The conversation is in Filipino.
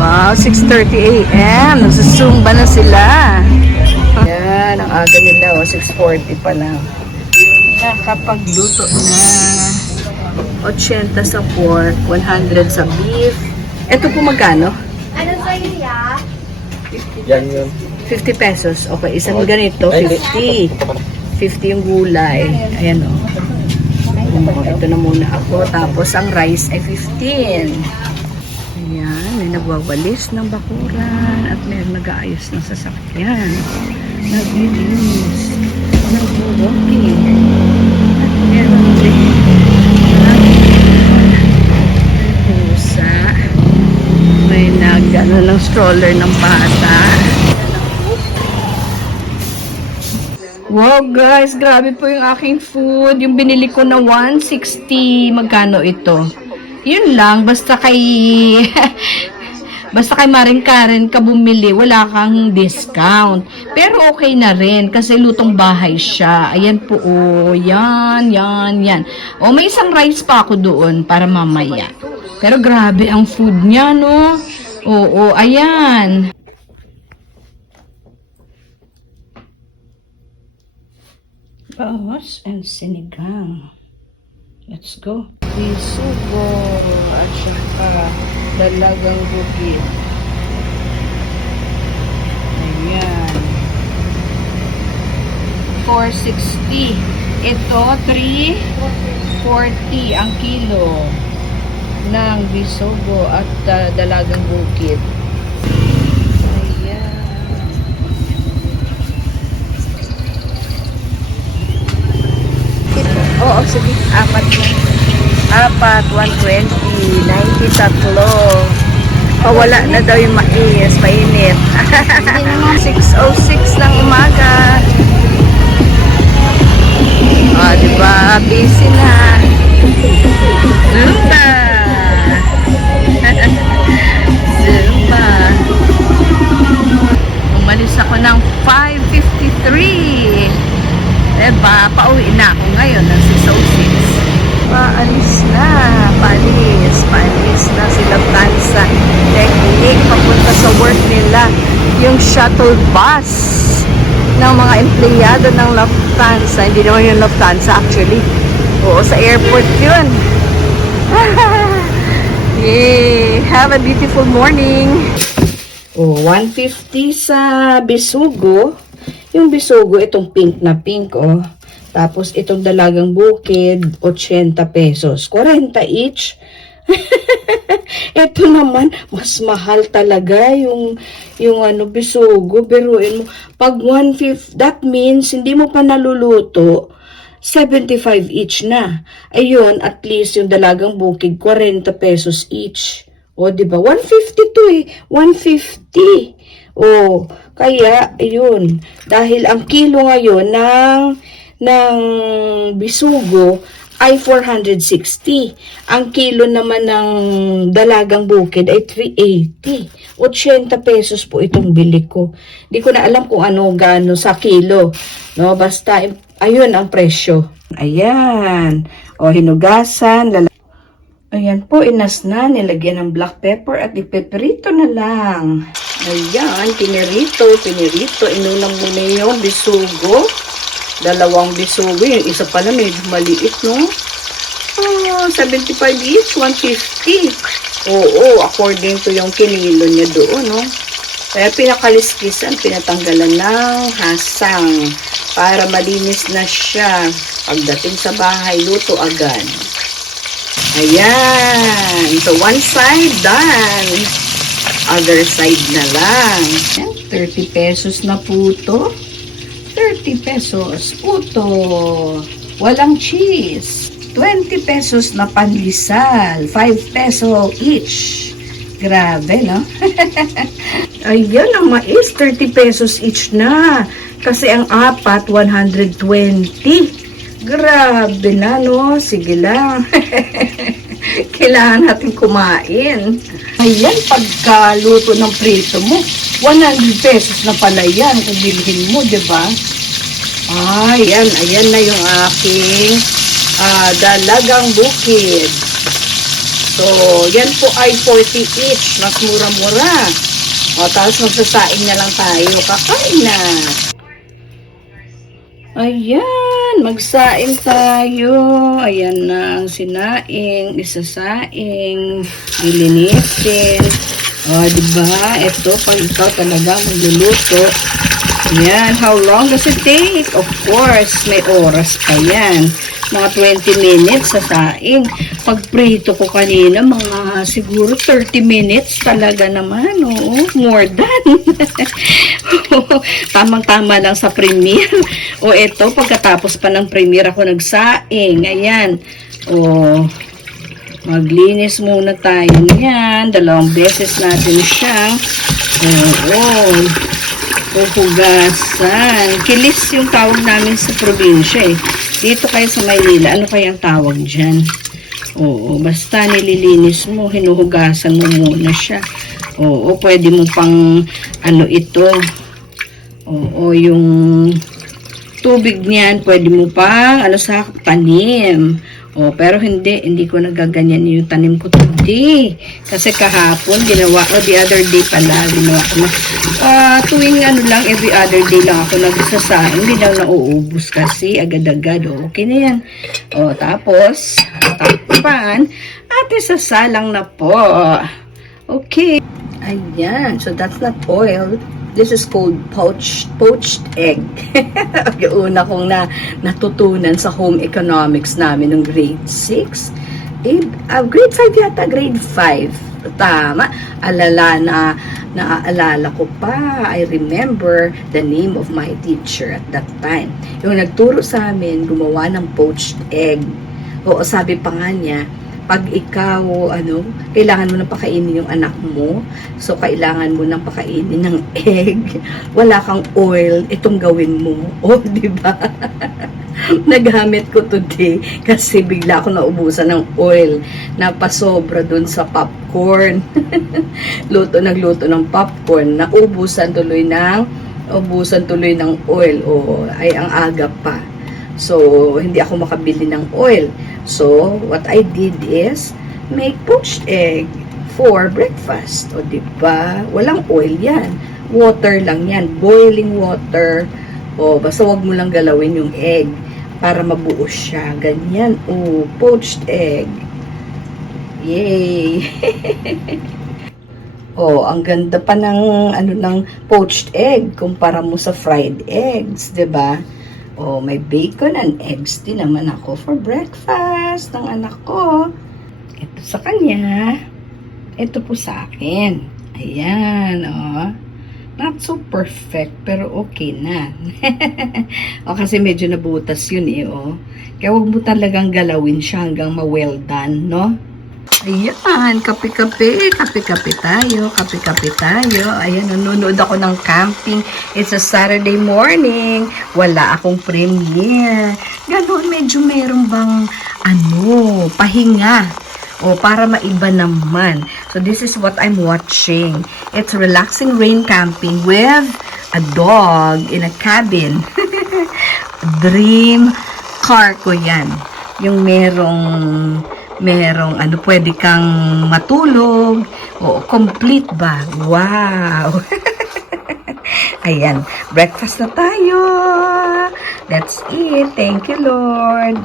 Wow, 6:30 a.m. Nagsusumba na sila. Yan, ang aga nila, 6:40 pa lang. Nakapagluto na 80 sa pork, 100 sa beef. Ito po magkano? Ano sa'yo, ya? Yan yun. 50 pesos. Okay, isang ganito, 50. 50 yung gulay. Ayan o. Ito na muna ako. Tapos ang rice ay 15. Ayan, may nagwawalis ng bakuran at may nag-aayos ng sasakyan. Naglilinis. Nag-walking. At meron din pusa. May nag-ano ng stroller ng bata. Wow guys, grabe po yung aking food. Yung binili ko na 160. Magkano ito? Yun lang, basta kay basta kay Maring Karen ka bumili, wala kang discount. Pero okay na rin kasi lutong bahay siya. Ayan po, oh, yan. O, may isang rice pa ako doon para mamaya. Pero grabe ang food niya, no? Oo, ayan. Bawas and sinigang. Let's go. Bisugo at saka dalagang bukid. Ayan. 460. Ito, 340 ang kilo ng bisugo at dalagang bukid. Oo, sige. Apat na. 120. 90 tatlo. Pawala na daw yung mais. Mainit. 6:06 ng umaga. Diba? Busy na. Zumba. Zumba. Umalis ako ng 5:53. Diba? Pauwi na ako ngayon ng 6:06. Paalis na. Paalis na sila Lufthansa Technique papunta sa work nila. Yung shuttle bus ng mga empleyado ng Lufthansa. Hindi naman yung Lufthansa actually. Oo, sa airport yun. Yay! Have a beautiful morning. Oh, 150 sa bisugo. Yung bisugo, itong pink na pink, oh. Tapos, itong dalagang bukid, 80 pesos. 40 each. Ito naman, mas mahal talaga yung bisugo. Biruin mo, pag 150, that means, hindi mo pa naluluto, 75 each na. Ayun, at least yung dalagang bukid, 40 pesos each. O, diba? 150 to eh. 150. O, kaya, ayun. Dahil ang kilo ngayon ng bisugo ay 460. Ang kilo naman ng dalagang bukid ay 380. 80 pesos po itong bili ko. Di ko na alam kung gaano sa kilo. No, basta, ayun ang presyo. Ayan. O, hinugasan. Ayan po, inas na. Nilagyan ng black pepper at ipeperito na lang. Ayan, pinirito. Inulang muna yung bisugo. Dalawang bisugo. Yung isa pala medyo maliit, no? 75 each, 150. Oo, according to yung kinilo niya doon, no? Kaya pinakaliskisan, pinatanggalan ng hasang para malinis na siya. Pagdating sa bahay, luto agad. Ayan. So, one side done. Other side na lang. 30 pesos na puto. 30 pesos puto. Walang cheese. 20 pesos na panlisal. 5 peso each. Grabe, no? Ayan, ang mais. 30 pesos each na. Kasi ang apat, 120. Grabe na, no? Sige lang. Kailangan natin kumain. Ayan, pagkaluto ng prito mo, 100 pesos na pala yan kung bilhin mo, diba? Ayan na yung aking dalagang bukid. So, yan po ay 40 each. Mas mura-mura. O, tapos magsasaing na lang tayo. Kakain na. Ayan, magsaing tayo. Ayan na ang sinaing, isasaing, lilinisin. O, diba? Ito, pag ikaw talaga magluluto. Ayan, how long does it take? Of course, may oras pa yan. Mga 20 minutes sa saing. Pag prito ko kanina, mga siguro 30 minutes talaga naman. Oo, more than. Tamang-tama lang sa premiere. O eto, pagkatapos pa ng premiere ako nagsaing. Ayan. O, maglinis muna tayo niyan. 2 beses natin siyang hugasan. Kilis yung tawag namin sa probinsya eh. Dito kayo sa Maynila, ano kayang tawag dyan? Oo, basta nililinis mo, hinuhugasan mo muna siya. Oo, pwede mo pang ano ito. Oo, yung tubig niyan, pwede mo pang ano sa tanim. Oh, pero hindi ko nagaganyan yung tanim ko today. Kasi kahapon, ginawa ko, the other day pala, ginawa ko tuwing ano lang, every other day lang ako nagsasaing. Hindi daw nauubos kasi, agad-agad. Oh, okay na yan. Oh, tapos, takpan, at isasalang na po. Okay. Ayan, so that's not oil. This is called poached egg. Yung una kong natutunan sa home economics namin ng grade 6. Grade 5 yata, grade 5. Tama. Naaalala ko pa. I remember the name of my teacher at that time. Yung nagturo sa amin, gumawa ng poached egg. Oo, sabi pa nga niya, pag ikaw, kailangan mo nang pakainin yung anak mo, so kailangan mo nang pakainin ng egg, wala kang oil, itong gawin mo. O, di ba? Nagamit ko today kasi bigla ako naubusan ng oil na pasobra dun sa popcorn. Nagluto ng popcorn, ubusan tuloy ng oil. O, ay ang aga pa. So, hindi ako makabili ng oil. So, what I did is make poached egg for breakfast. O, diba? Walang oil yan. Water lang yan. Boiling water. O, basta wag mo lang galawin yung egg para mabuo siya. Ganyan. O, poached egg. Yay! Oh, ang ganda pa ng poached egg kumpara mo sa fried eggs, 'di ba? Oh, may bacon and eggs din naman ako for breakfast ng anak ko. Ito sa kanya. Ito po sa akin. Ayan, oh. Not so perfect, pero okay na. O, kasi medyo nabutas yun eh, oh. Kaya huwag mo talagang galawin siya hanggang ma-well done, no? Ayan, kape-kape tayo. Ayan, nanonood ako ng camping. It's a Saturday morning. Wala akong premiere. Ganon, medyo meron bang, pahinga. O, para maiba naman. So, this is what I'm watching. It's relaxing rain camping with a dog in a cabin. Dream car ko yan. Yung merong pwede kang matulog. O, complete ba? Wow! Ayan, breakfast na tayo. That's it. Thank you, Lord.